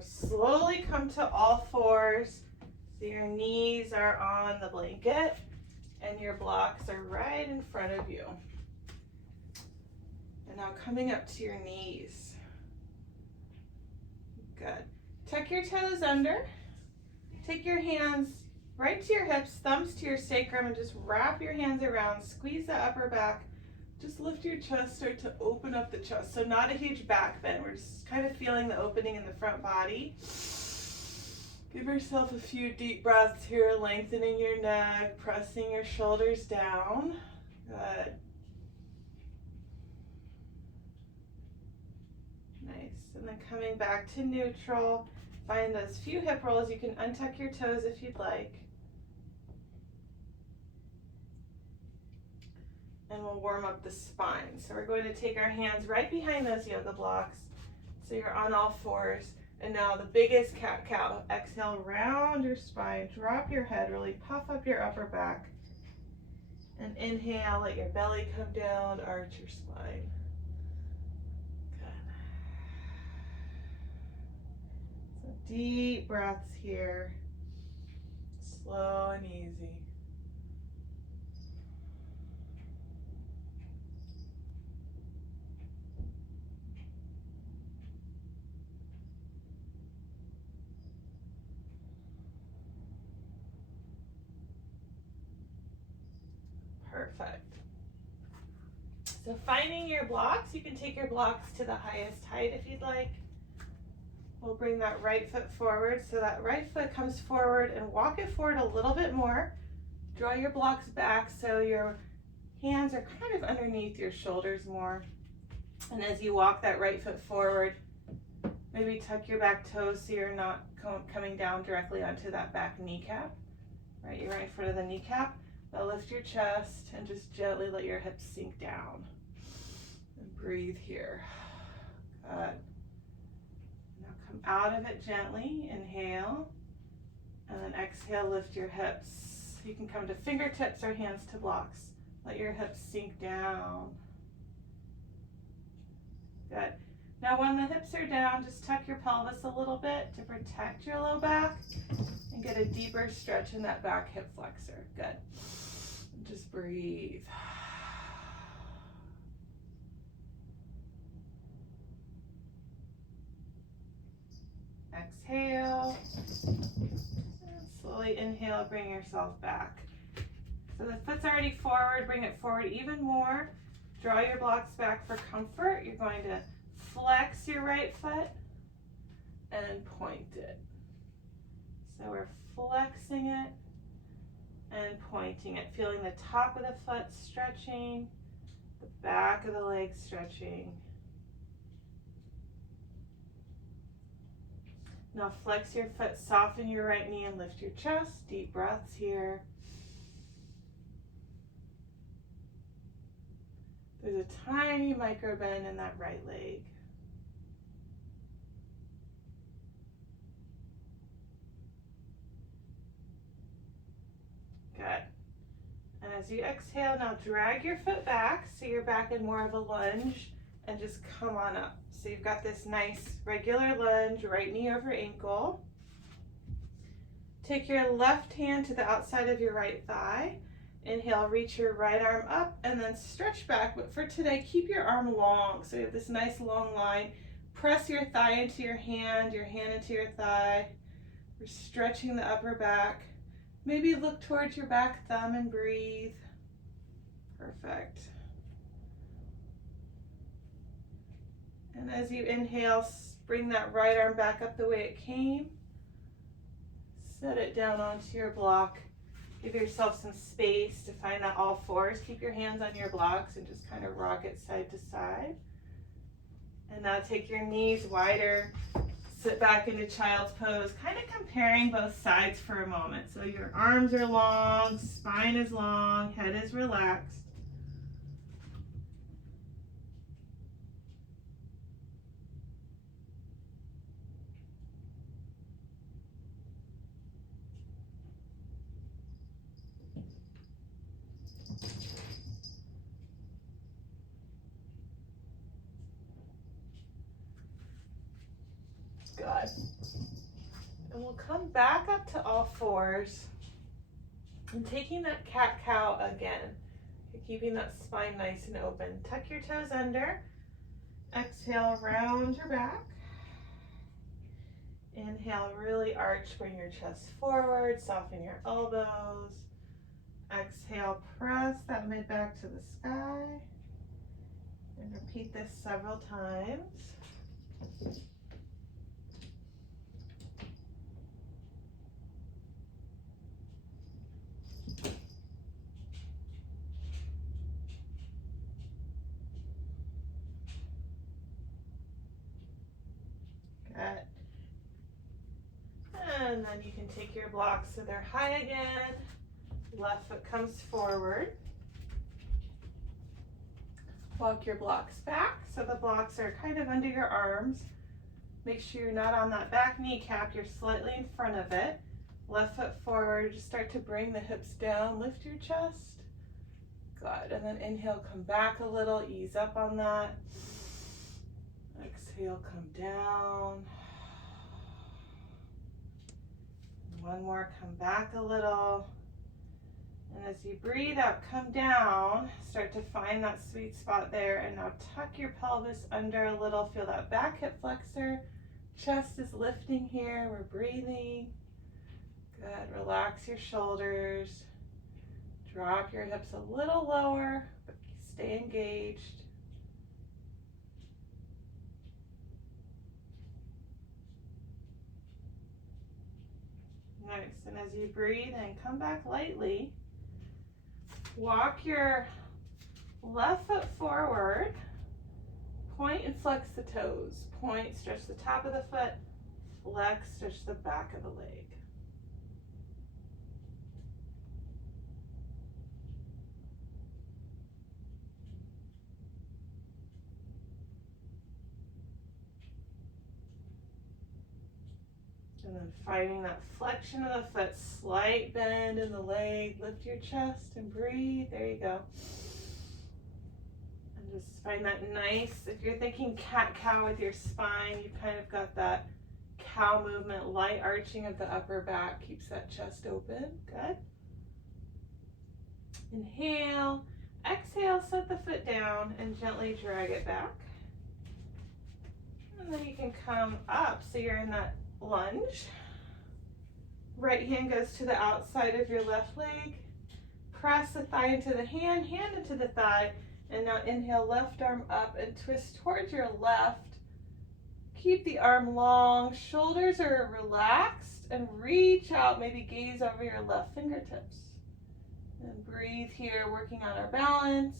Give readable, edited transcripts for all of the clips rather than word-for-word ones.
slowly come to all fours. So your knees are on the blanket and your blocks are right in front of you. And now coming up to your knees. Good. Tuck your toes under. Take your hands right to your hips, thumbs to your sacrum, and just wrap your hands around. Squeeze the upper back. Just lift your chest, start to open up the chest. So not a huge back bend. We're just kind of feeling the opening in the front body. Give yourself a few deep breaths here, lengthening your neck, pressing your shoulders down. Good. Nice. And then coming back to neutral. Find those few hip rolls. You can untuck your toes if you'd like. And we'll warm up the spine. So we're going to take our hands right behind those yoga blocks. So you're on all fours. And now the biggest cat-cow. Exhale, round your spine. Drop your head, really puff up your upper back. And inhale, let your belly come down, arch your spine. Good. So deep breaths here. Slow and easy. Perfect. So finding your blocks, you can take your blocks to the highest height if you'd like. We'll bring that right foot forward. So that right foot comes forward and walk it forward a little bit more. Draw your blocks back so your hands are kind of underneath your shoulders more. And as you walk that right foot forward, maybe tuck your back toes so you're not coming down directly onto that back kneecap. Right, you're right in front of the kneecap. Now lift your chest and just gently let your hips sink down. And breathe here. Good. Now come out of it gently. Inhale. And then exhale, lift your hips. You can come to fingertips or hands to blocks. Let your hips sink down. Good. Now when the hips are down, just tuck your pelvis a little bit to protect your low back and get a deeper stretch in that back hip flexor. Good. Just breathe. Exhale. And slowly inhale, bring yourself back. So the foot's already forward, bring it forward even more. Draw your blocks back for comfort. You're going to flex your right foot and point it. So we're flexing it and pointing it, feeling the top of the foot stretching, the back of the leg stretching. Now flex your foot, soften your right knee and lift your chest. Deep breaths here. There's a tiny micro bend in that right leg. Good. And as you exhale, now drag your foot back so you're back in more of a lunge and just come on up. So you've got this nice regular lunge, right knee over ankle. Take your left hand to the outside of your right thigh. Inhale, reach your right arm up and then stretch back. But for today, keep your arm long. So you have this nice long line. Press your thigh into your hand into your thigh. We're stretching the upper back. Maybe look towards your back thumb and breathe. Perfect. And as you inhale, bring that right arm back up the way it came. Set it down onto your block. Give yourself some space to find that all fours. Keep your hands on your blocks and just kind of rock it side to side. And now take your knees wider. Sit back into child's pose, kind of comparing both sides for a moment. So your arms are long, spine is long, head is relaxed. Good. And we'll come back up to all fours and taking that cat-cow again. You're keeping that spine nice and open. Tuck your toes under. Exhale, round your back. Inhale, really arch, bring your chest forward, soften your elbows. Exhale, press that mid back to the sky. And repeat this several times. Good. And then you can take your blocks so they're high again. Left foot comes forward. Walk your blocks back so the blocks are kind of under your arms. Make sure you're not on that back kneecap, you're slightly in front of it. Left foot forward, just start to bring the hips down, lift your chest. Good, and then inhale, come back a little, ease up on that. Exhale, come down. One more, come back a little. And as you breathe out, come down, start to find that sweet spot there, and now tuck your pelvis under a little, feel that back hip flexor, chest is lifting here, we're breathing. Good, relax your shoulders, drop your hips a little lower, but stay engaged. Nice, and as you breathe and come back lightly, walk your left foot forward, point and flex the toes. Point, stretch the top of the foot, flex, stretch the back of the leg. And then finding that flexion of the foot, slight bend in the leg, lift your chest and breathe. There you go. And just find that nice, if you're thinking cat-cow with your spine, you kind of got that cow movement, light arching of the upper back, keeps that chest open. Good. Inhale, exhale, set the foot down and gently drag it back. And then you can come up so you're in that lunge. Right hand goes to the outside of your left leg. Press the thigh into the hand, hand into the thigh, and now inhale, left arm up and twist towards your left. Keep the arm long, shoulders are relaxed, and reach out, maybe gaze over your left fingertips. And breathe here, working on our balance,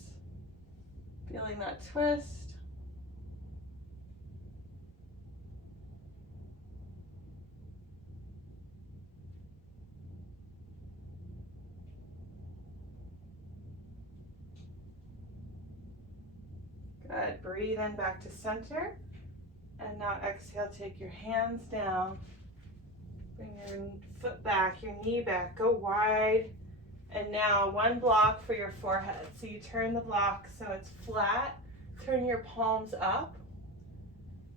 feeling that twist. Good, breathe in back to center. And now exhale, take your hands down. Bring your foot back, your knee back, go wide. And now one block for your forehead. So you turn the block so it's flat, turn your palms up,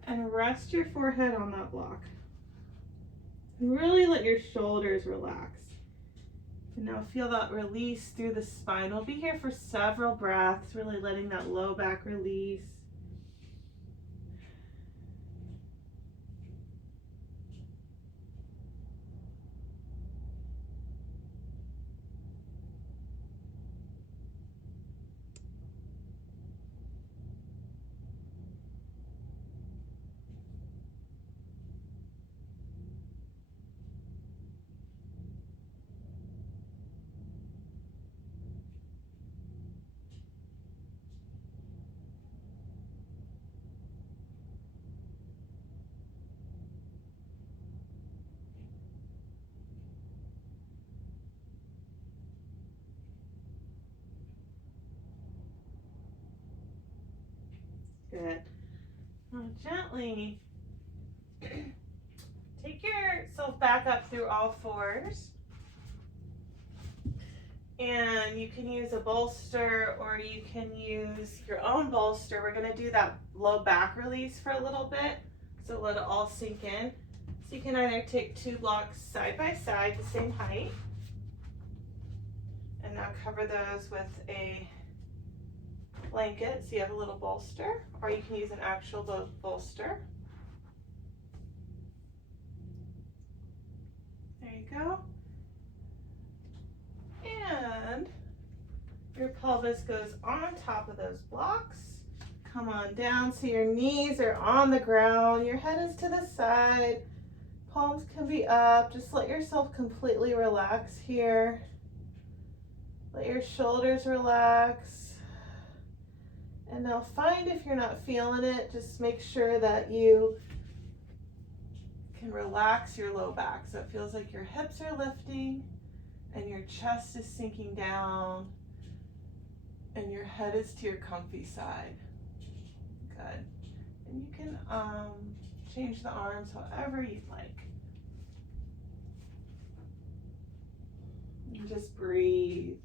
and rest your forehead on that block. And really let your shoulders relax. And now feel that release through the spine. We'll be here for several breaths, really letting that low back release. Good. Now gently take yourself back up through all fours. And you can use a bolster or you can use your own bolster. We're going to do that low back release for a little bit. So let it all sink in. So you can either take 2 blocks side by side, the same height, and now cover those with a blanket so you have a little bolster, or you can use an actual bolster. There you go. And your pelvis goes on top of those blocks. Come on down so your knees are on the ground, your head is to the side, palms can be up. Just let yourself completely relax here. Let your shoulders relax. And now find, if you're not feeling it, just make sure that you can relax your low back. So it feels like your hips are lifting and your chest is sinking down and your head is to your comfy side. Good. And you can change the arms however you'd like. And just breathe.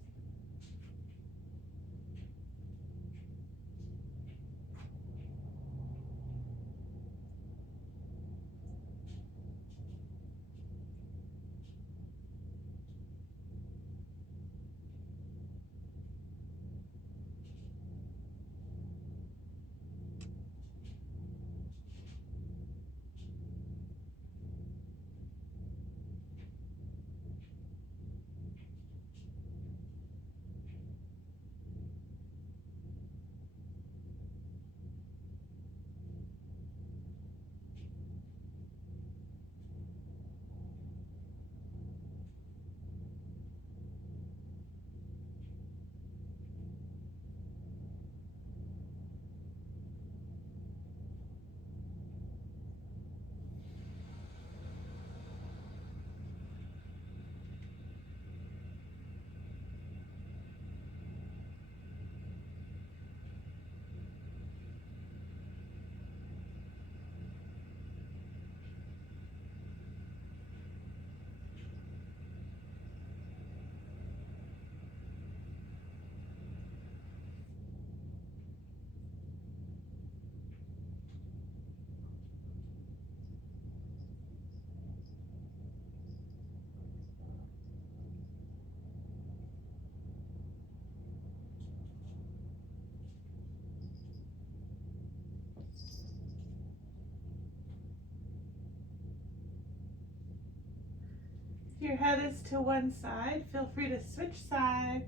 If your head is to one side, feel free to switch sides.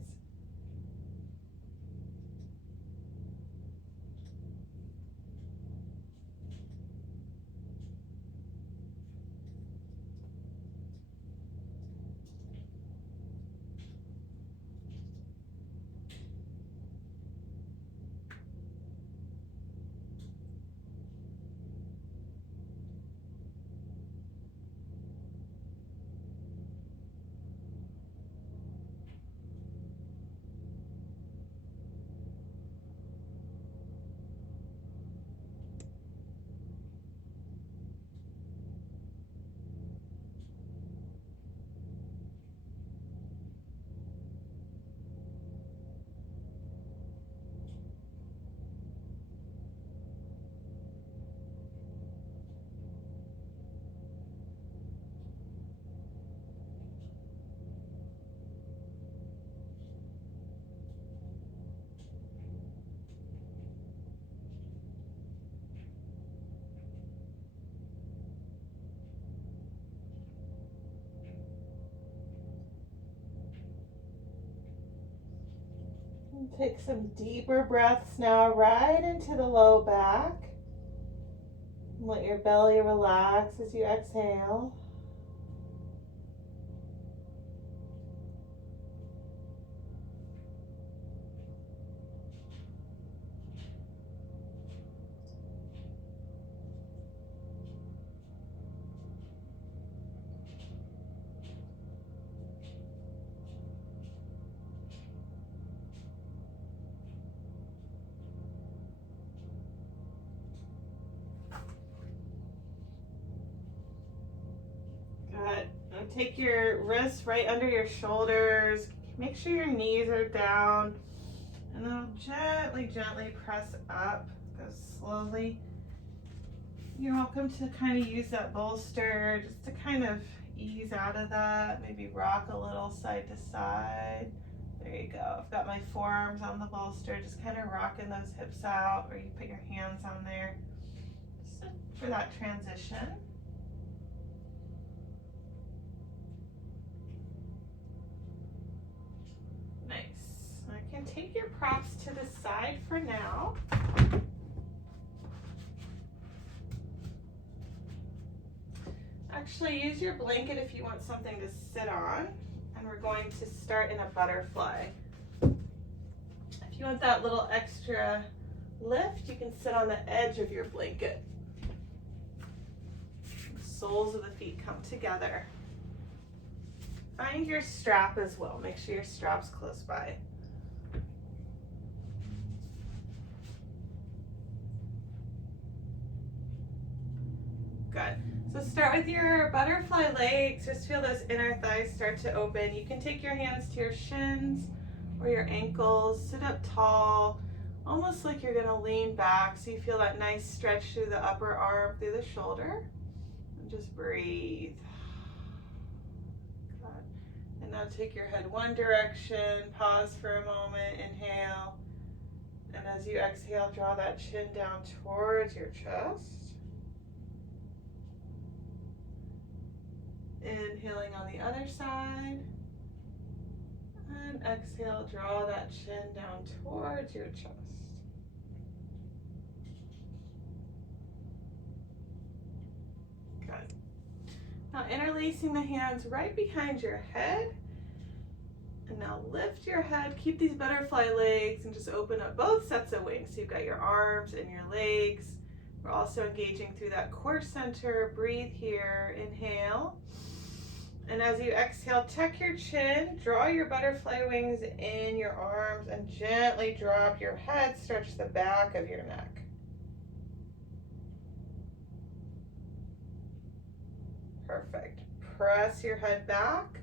Take some deeper breaths now right into the low back. Let your belly relax as you exhale. Good. Now take your wrists right under your shoulders. Make sure your knees are down. And then gently, gently press up. Go slowly. You're welcome to kind of use that bolster just to kind of ease out of that. Maybe rock a little side to side. There you go. I've got my forearms on the bolster, just kind of rocking those hips out, or you put your hands on there just for that transition. Nice. I can take your props to the side for now. Actually, use your blanket if you want something to sit on. And we're going to start in a butterfly. If you want that little extra lift, you can sit on the edge of your blanket. The soles of the feet come together. Find your strap as well. Make sure your strap's close by. Good. So start with your butterfly legs. Just feel those inner thighs start to open. You can take your hands to your shins or your ankles. Sit up tall, almost like you're gonna lean back, so you feel that nice stretch through the upper arm, through the shoulder. And just breathe. Good. And now take your head one direction, pause for a moment, inhale. And as you exhale, draw that chin down towards your chest. Inhaling on the other side. And exhale, draw that chin down towards your chest. Good. Now interlacing the hands right behind your head. And now lift your head, keep these butterfly legs, and just open up both sets of wings. So you've got your arms and your legs. We're also engaging through that core center. Breathe here, inhale. And as you exhale, tuck your chin, draw your butterfly wings in your arms, and gently drop your head, stretch the back of your neck. Perfect. Press your head back.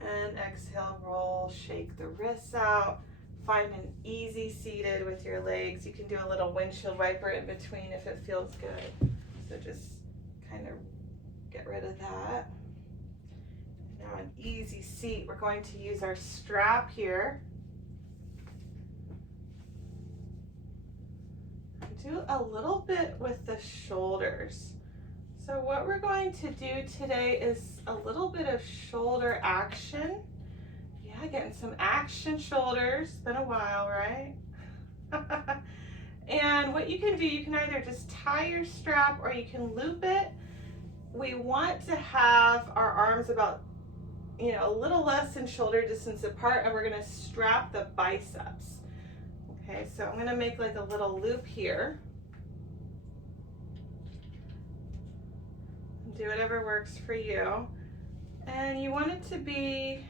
And exhale, roll, shake the wrists out. Find an easy seated with your legs. You can do a little windshield wiper in between if it feels good. So just kind of get rid of that. Now an easy seat. We're going to use our strap here. Do a little bit with the shoulders. So what we're going to do today is a little bit of shoulder action. Yeah, getting some action shoulders. It's been a while, right? And what you can do, you can either just tie your strap or you can loop it. We want to have our arms about, a little less than shoulder distance apart, and we're gonna strap the biceps. Okay, so I'm gonna make like a little loop here. Do whatever works for you. And you want it to be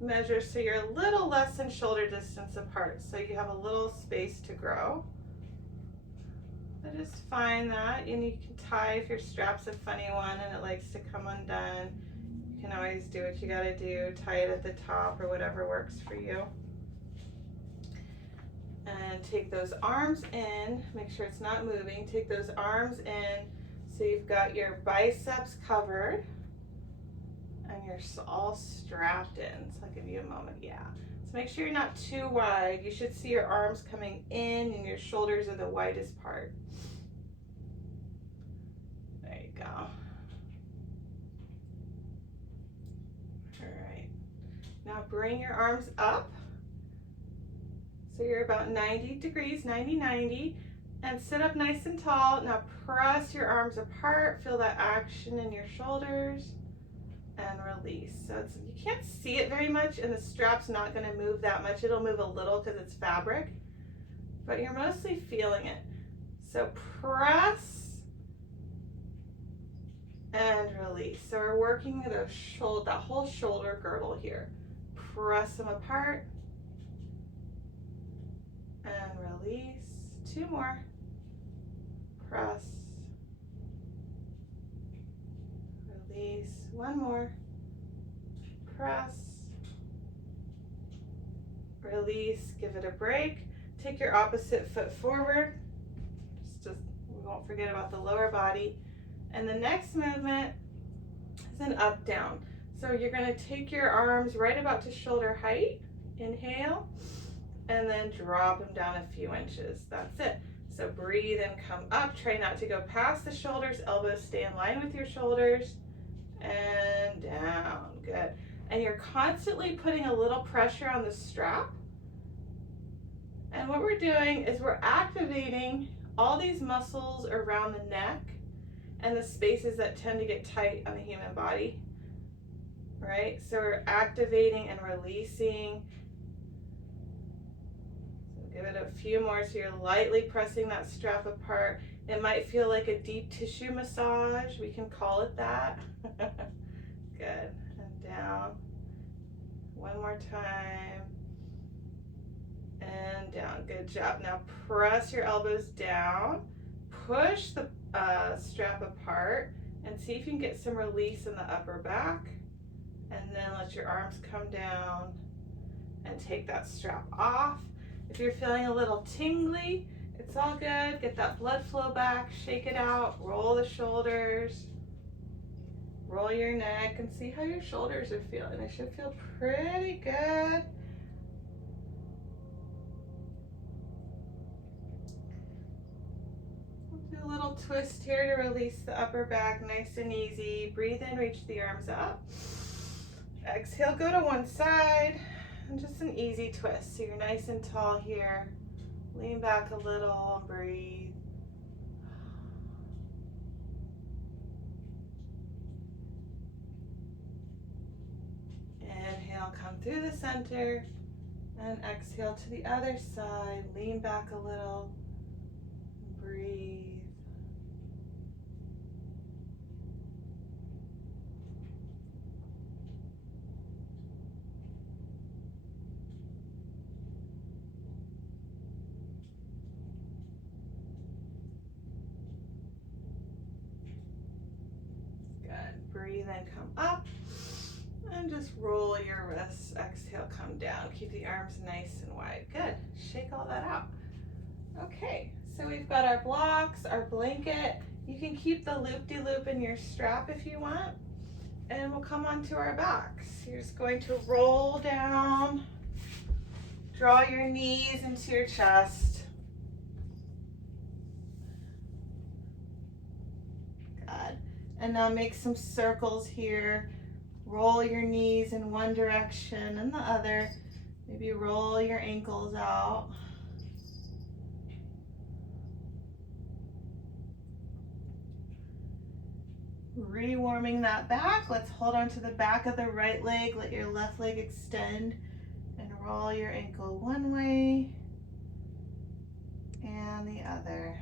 measured so you're a little less than shoulder distance apart, so you have a little space to grow. So just find that, and you can tie if your strap's a funny one and it likes to come undone. You can always do what you gotta do, tie it at the top or whatever works for you. And take those arms in, make sure it's not moving. Take those arms in so you've got your biceps covered and you're all strapped in. So I'll give you a moment, yeah. So make sure you're not too wide. You should see your arms coming in and your shoulders are the widest part. There you go. All right. Now bring your arms up. So you're about 90 degrees, 90, and sit up nice and tall. Now press your arms apart, feel that action in your shoulders, and release. So you can't see it very much, and the strap's not gonna move that much. It'll move a little because it's fabric, but you're mostly feeling it. So press and release. So we're working that whole shoulder girdle here. Press them apart. And release. Two more. Press. Release. One more. Press. Release. Give it a break. Take your opposite foot forward. Just we won't forget about the lower body. And the next movement is an up down. So you're going to take your arms right about to shoulder height. Inhale, and then drop them down a few inches. That's it. So breathe and come up. Try not to go past the shoulders. Elbows stay in line with your shoulders. And down. Good. And you're constantly putting a little pressure on the strap. And what we're doing is we're activating all these muscles around the neck and the spaces that tend to get tight on the human body. Right? So we're activating and releasing. So give it a few more so you're lightly pressing that strap apart. It might feel like a deep tissue massage. We can call it that. Good. And down. One more time. And down. Good job. Now press your elbows down. Push the strap apart and see if you can get some release in the upper back. And then let your arms come down and take that strap off. If you're feeling a little tingly, it's all good. Get that blood flow back, shake it out, roll the shoulders, roll your neck, and see how your shoulders are feeling. They should feel pretty good. We'll do a little twist here to release the upper back, nice and easy. Breathe in, reach the arms up. Exhale, go to one side, and just an easy twist. So you're nice and tall here. Lean back a little, breathe. Inhale, come through the center, and exhale to the other side. Lean back a little, breathe. Breathe and come up, and just roll your wrists. Exhale, come down. Keep the arms nice and wide. Good. Shake all that out. Okay, so we've got our blocks, our blanket. You can keep the loop-de-loop in your strap if you want, and we'll come onto our backs. You're just going to roll down, draw your knees into your chest. And now make some circles here. Roll your knees in one direction and the other. Maybe roll your ankles out. Rewarming that back. Let's hold on to the back of the right leg. Let your left leg extend and roll your ankle one way and the other.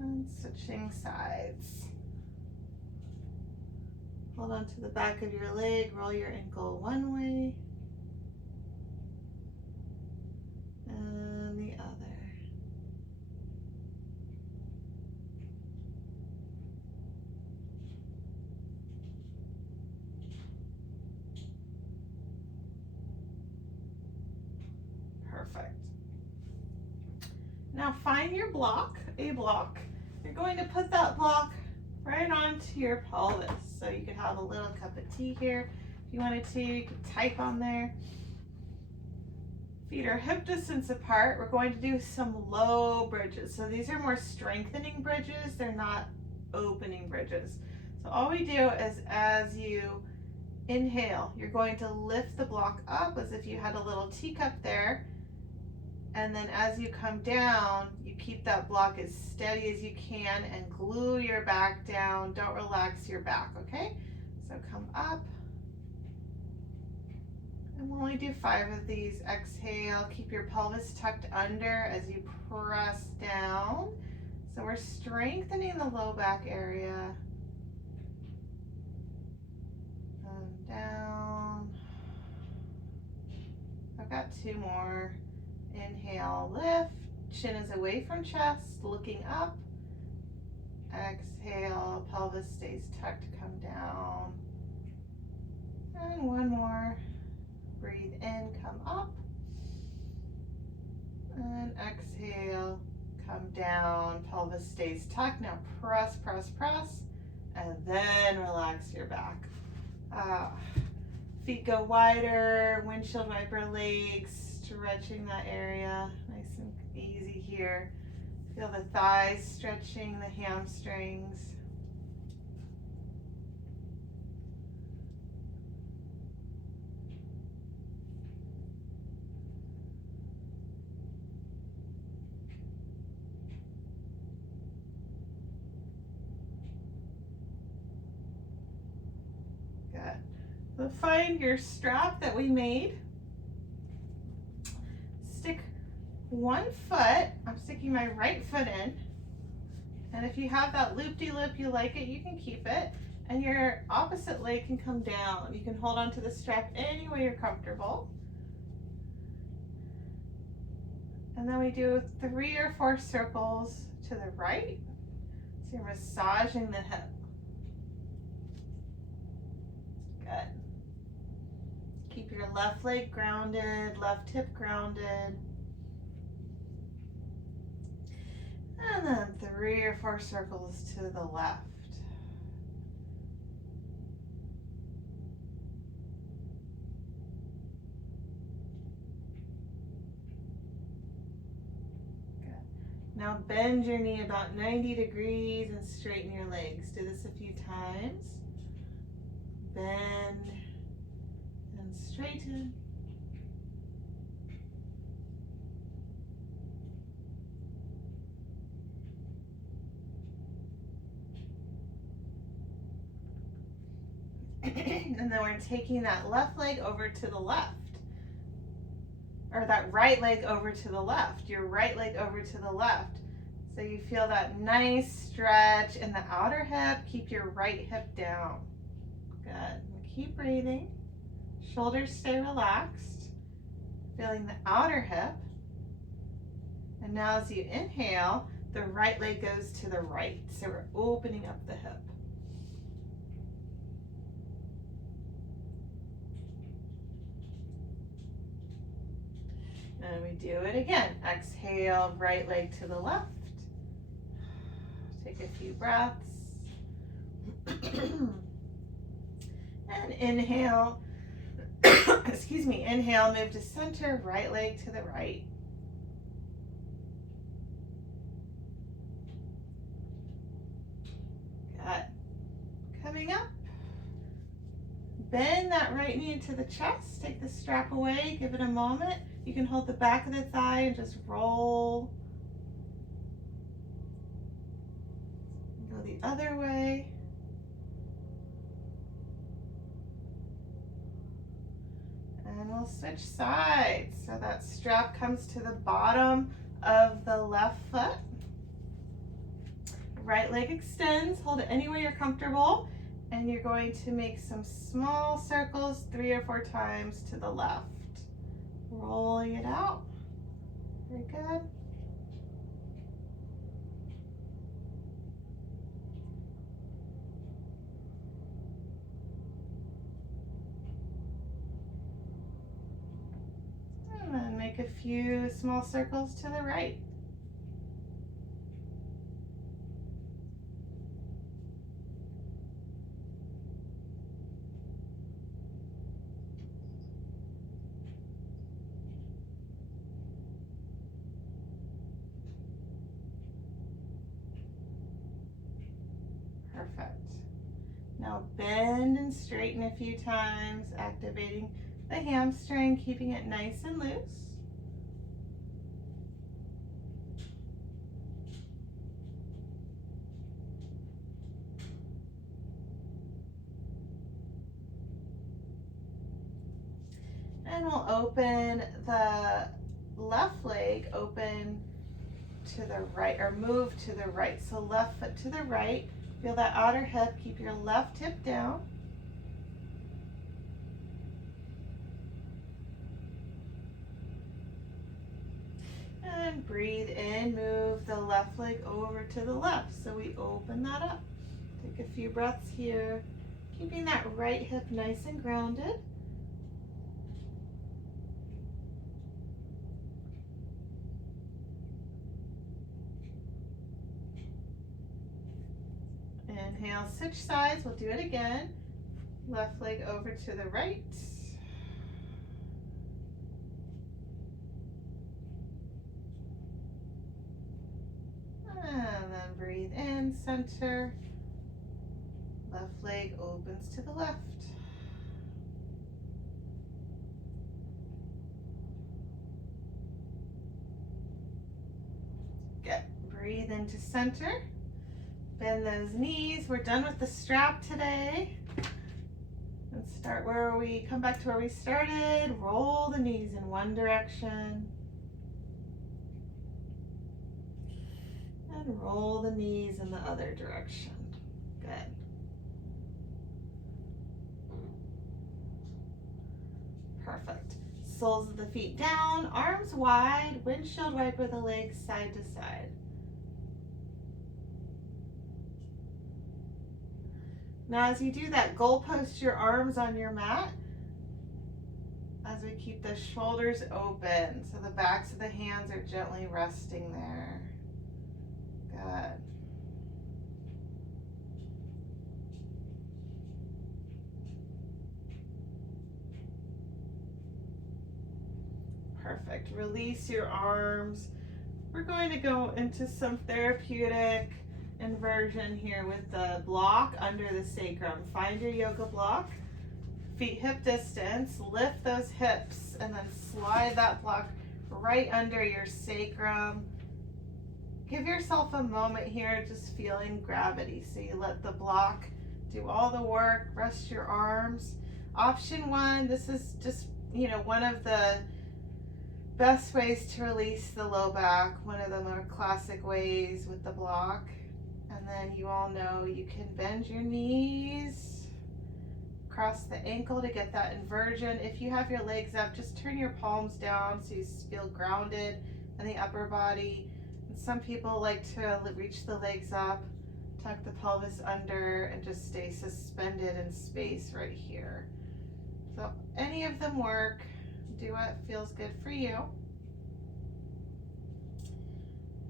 And switching sides. Hold on to the back of your leg, roll your ankle one way and the other. Perfect. Now find your block, a block. You're going to put that block right onto your pelvis. So you could have a little cup of tea here. If you wanted to, you could type on there. Feet are hip distance apart. We're going to do some low bridges. So these are more strengthening bridges. They're not opening bridges. So all we do is as you inhale, you're going to lift the block up as if you had a little teacup there. And then as you come down, you keep that block as steady as you can and glue your back down. Don't relax your back, okay? So come up. And we'll only do 5 of these. Exhale, keep your pelvis tucked under as you press down. So we're strengthening the low back area. And down. I've got 2 more. Inhale, lift, chin is away from chest, looking up. Exhale, pelvis stays tucked, come down. And one more. Breathe in, come up. And exhale, come down. Pelvis stays tucked. Now press, press, press. And then relax your back. Feet go wider, windshield wiper legs, stretching that area. Nice and easy here. Feel the thighs stretching, the hamstrings. Good. So find your strap that we made. Stick one foot, I'm sticking my right foot in. And if you have that loop-de-loop, you like it, you can keep it. And your opposite leg can come down. You can hold onto the strap any way you're comfortable. And then we do 3 or 4 circles to the right. So you're massaging the hip. Good. Keep your left leg grounded, left hip grounded. And then 3 or 4 circles to the left. Good. Now bend your knee about 90 degrees and straighten your legs. Do this a few times. Bend and straighten. And then we're taking that left leg over to the left. Or that right leg over to the left. Your right leg over to the left. So you feel that nice stretch in the outer hip. Keep your right hip down. Good. Keep breathing. Shoulders stay relaxed. Feeling the outer hip. And now as you inhale, the right leg goes to the right. So we're opening up the hip. And we do it again. Exhale, right leg to the left. Take a few breaths. And inhale. Excuse me, inhale, move to center, right leg to the right. Good. Coming up. Bend that right knee into the chest. Take the strap away, give it a moment. You can hold the back of the thigh and just roll. Go the other way. And we'll switch sides. So that strap comes to the bottom of the left foot. Right leg extends. Hold it any way you're comfortable. And you're going to make some small circles 3 or 4 times to the left. Rolling it out. Very good. And then make a few small circles to the right. Perfect. Now bend and straighten a few times, activating the hamstring, keeping it nice and loose. And we'll open the left leg open to the right, or move to the right. So left foot to the right. Feel that outer hip. Keep your left hip down. And breathe in. Move the left leg over to the left. So we open that up. Take a few breaths here. Keeping that right hip nice and grounded. Inhale, switch sides. We'll do it again. Left leg over to the right. And then breathe in, center. Left leg opens to the left. Good. Breathe into center. Bend those knees. We're done with the strap today. Let's start where we come back to where we started. Roll the knees in one direction. And roll the knees in the other direction. Good. Perfect. Soles of the feet down, arms wide, windshield wiper the legs side to side. Now as you do that, goalpost your arms on your mat as we keep the shoulders open so the backs of the hands are gently resting there. Good. Perfect. Release your arms. We're going to go into some therapeutic inversion here with the block under the sacrum. Find your yoga block, feet hip distance, lift those hips, and then slide that block right under your sacrum. Give yourself a moment here just feeling gravity. So you let the block do all the work, rest your arms. Option one, this is just, one of the best ways to release the low back, one of the more classic ways with the block. And then you all know you can bend your knees, cross the ankle to get that inversion. If you have your legs up, just turn your palms down so you feel grounded in the upper body. And some people like to reach the legs up, tuck the pelvis under, and just stay suspended in space right here. So any of them work. Do what feels good for you.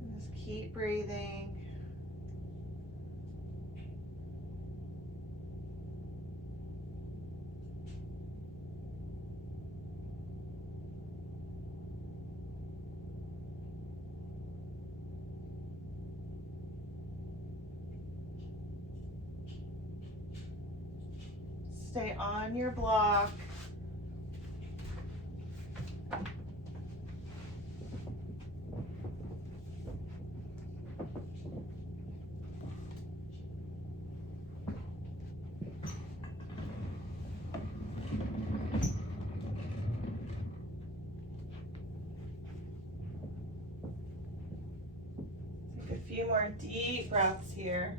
And just keep breathing. Stay on your block. Take a few more deep breaths here.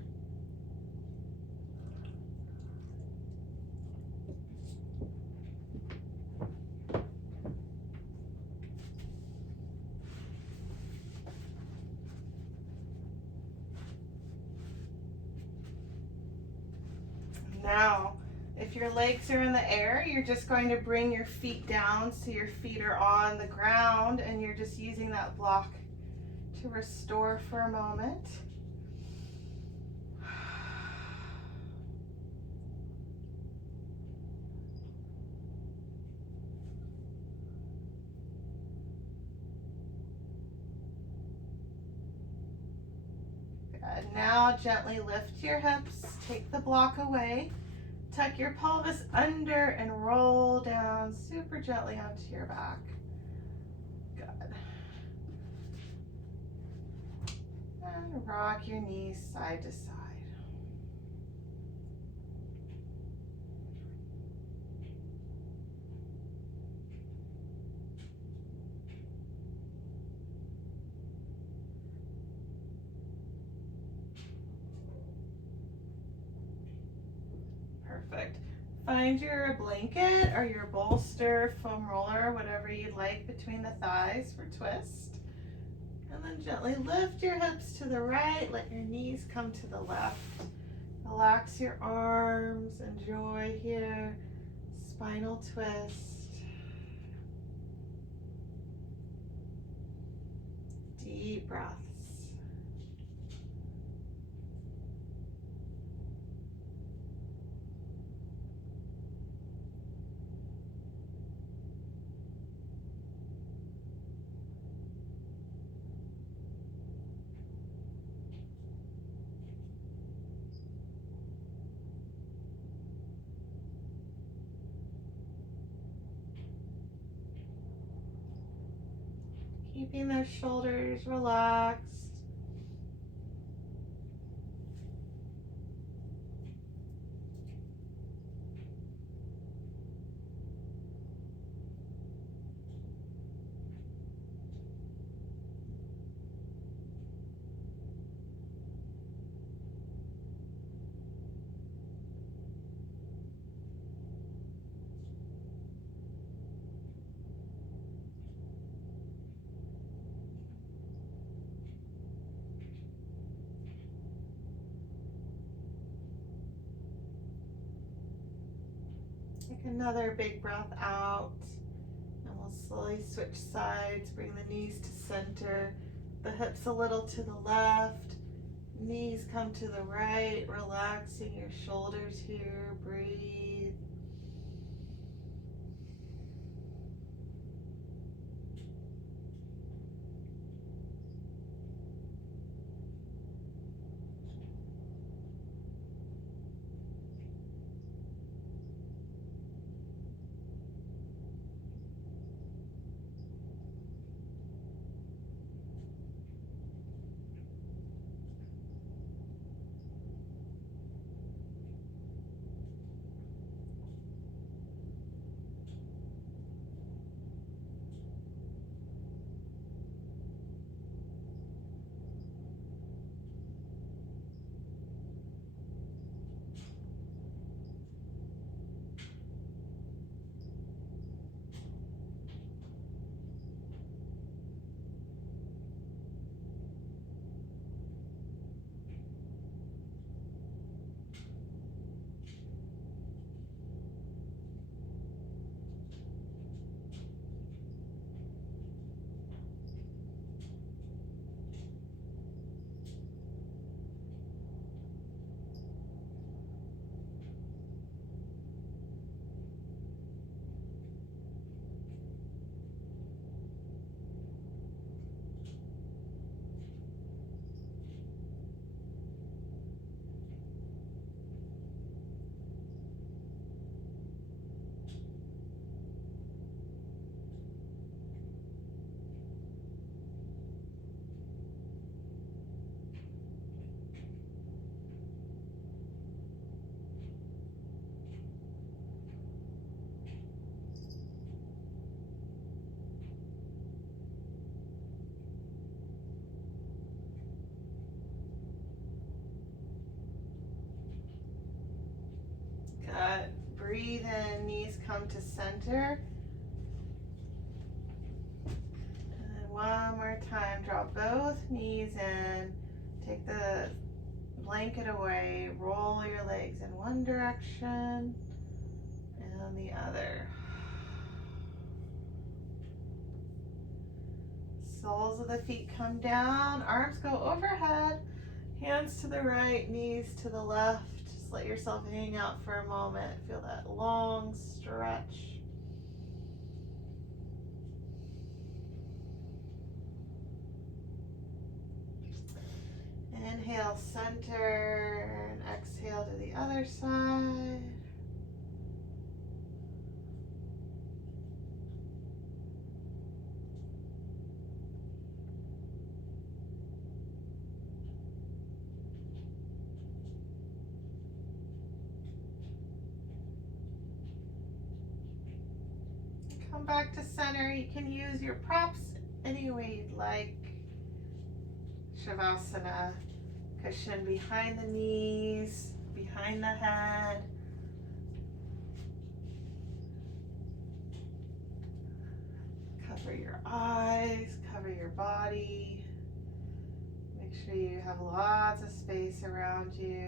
Now, if your legs are in the air, you're just going to bring your feet down so your feet are on the ground, and you're just using that block to restore for a moment. Good. Now gently lift your hips, take the block away, tuck your pelvis under and roll down super gently onto your back. Good. And rock your knees side to side. Perfect. Find your blanket or your bolster, foam roller, whatever you'd like between the thighs for twist. And then gently lift your hips to the right, let your knees come to the left. Relax your arms, enjoy here, spinal twist. Deep breaths. Keeping those shoulders relaxed. Take another big breath out, and we'll slowly switch sides. Bring the knees to center, the hips a little to the left, knees come to the right, relaxing your shoulders here. Breathe. Good. Breathe in, knees come to center. And then one more time, draw both knees in. Take the blanket away, roll your legs in one direction and the other. Soles of the feet come down, arms go overhead, hands to the right, knees to the left. Just let yourself hang out for a moment. Feel that long stretch. Inhale, center, and exhale to the other side. Come back to center. You can use your props any way you'd like. Shavasana. Cushion behind the knees, behind the head. Cover your eyes, cover your body. Make sure you have lots of space around you.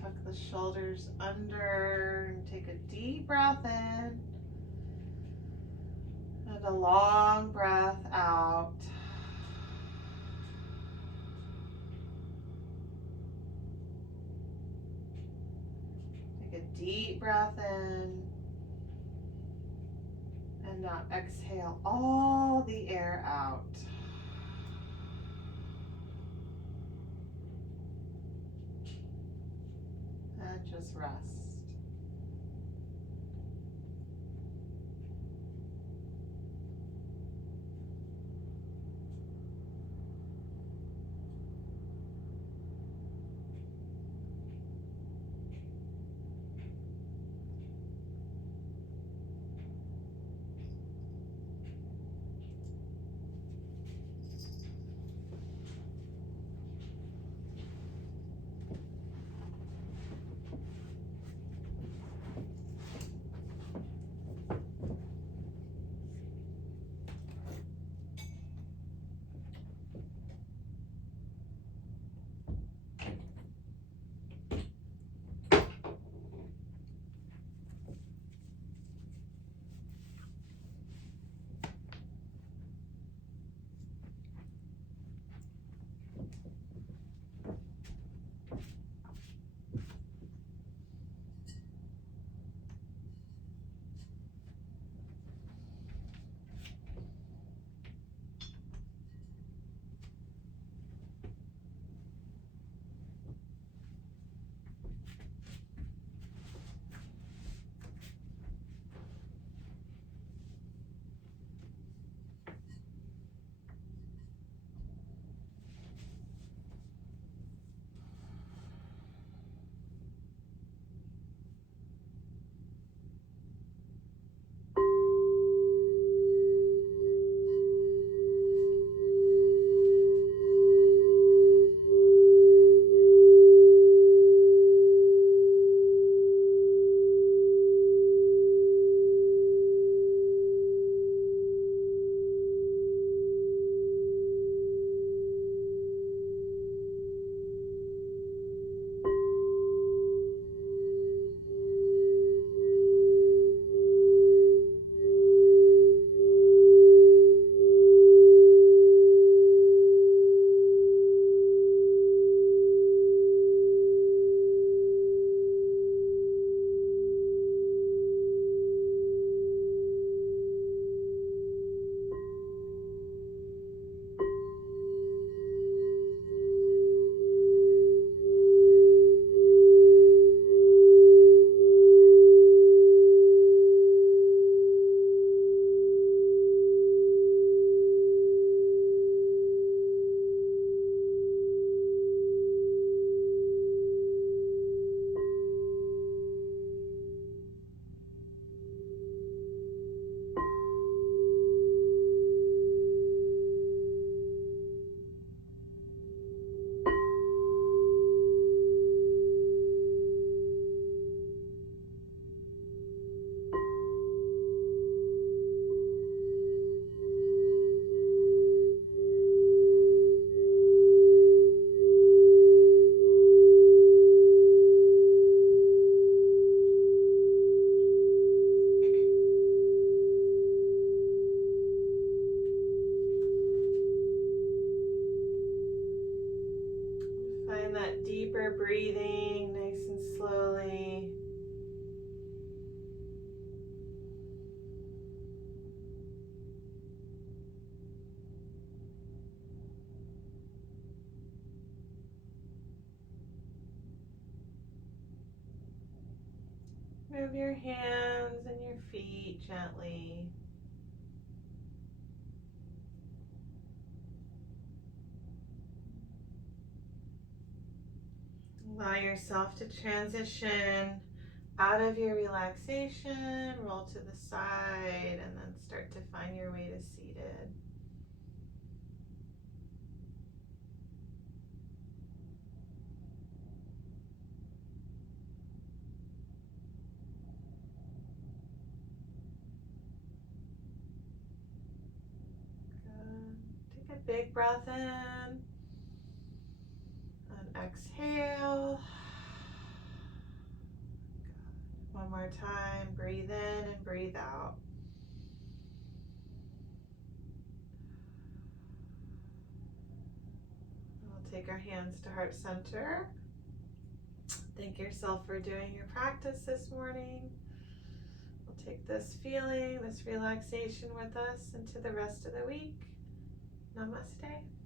Tuck the shoulders under and take a deep breath in and a long breath out. Take a deep breath in and now exhale all the air out. And just rest. Find that deeper breathing, nice and slowly. Move your hands and your feet gently. Allow yourself to transition out of your relaxation, roll to the side, and then start to find your way to seated. Good. Take a big breath in and exhale. One more time. Breathe in and breathe out. We'll take our hands to heart center. Thank yourself for doing your practice this morning. We'll take this feeling, this relaxation with us into the rest of the week. Namaste.